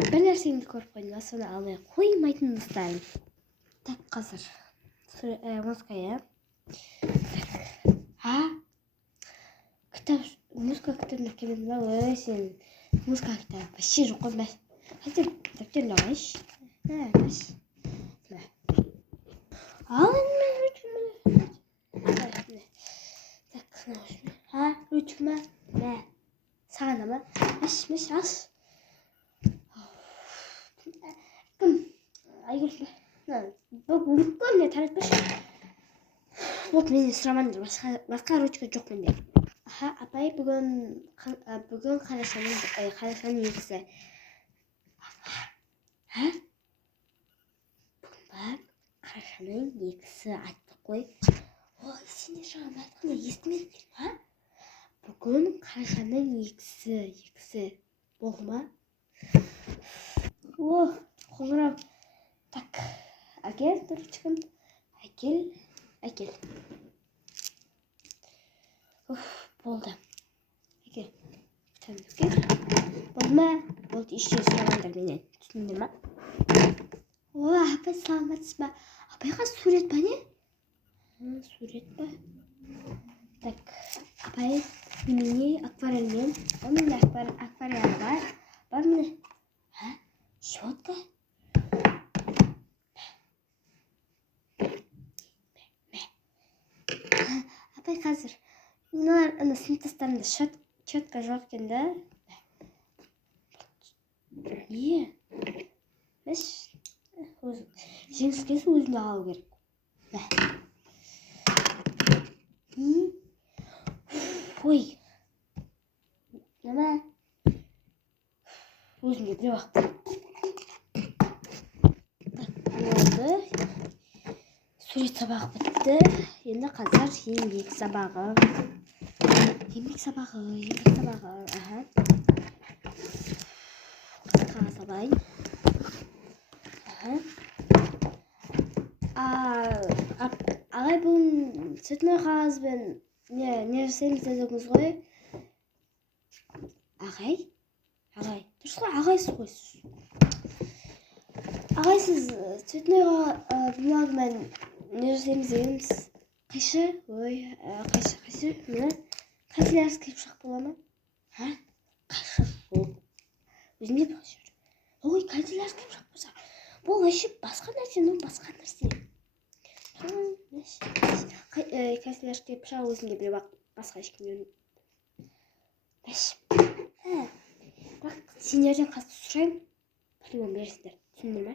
бір нәрсеңді көріп қойдым, соны алмай қоймайтындықтарым. Так, қазір музыка, иә. Музыка кітабын келемін ба? Ой, сен музыка кітабы вообще жоқ қой, мәс. Хотя дәптерін алайыншы. Мәс. Ал енді так, ручкама. Мә. Саған ама. Мәш, аш. Кім? Айгүл. Бүкіл не таратпашы. Вот мені сұрамаңдар, басқа ручка жоқ менде. Апай, бүгін қарашаның екісі. Бүгін қарашаның екісі айтты қой. Ой, сен де жаңа айтқанда естімедің бе? Бүгін қарашаның екісі болды ма? О, қоңырау. Так, әкел ручканы. Әкел. Болды. Әкел. Болды ма? Болды, іште сұрамаңдар менен. Түсінді ма? О, апай, саламатсыз ба? Апайға сурет ба не? Сурет ба? Так, апай, немене акварельмен? Менде акварель бар. Бар міне? Щетка? Апай, қазір мыналар сыныптастарымда щетка жоқ екен да. Не? Мәш, жеңіскесі өзінде алу керек. Ой. Нема? Өзімде біреу ақ. Болды. Сурет сабағы бітті. Енді қазір еңбек сабағы. Қағаз алайын. Ағай, бүгін цветной қағазбен не жасаймыз дедіңіз ғой? Ағай? Дұрыс қой, ағайсыз ғой. Ағай, сіз цветной бумагамен не жасаймыз дегеніміз? Қайшы? Ой, қайшы? Мені канцелярский пышақ бола ма? Қайшы? Өзімде пышақ жүр. Ой, канцелярский пышақ болса. Бұл вообще басқа нәрсе. Канцелярский пышақ өзімде біреу басқа ешкім жоқ. Бірақ сендерден қатты сұраймын. По-любому бересіңдер. Түсіндің ме?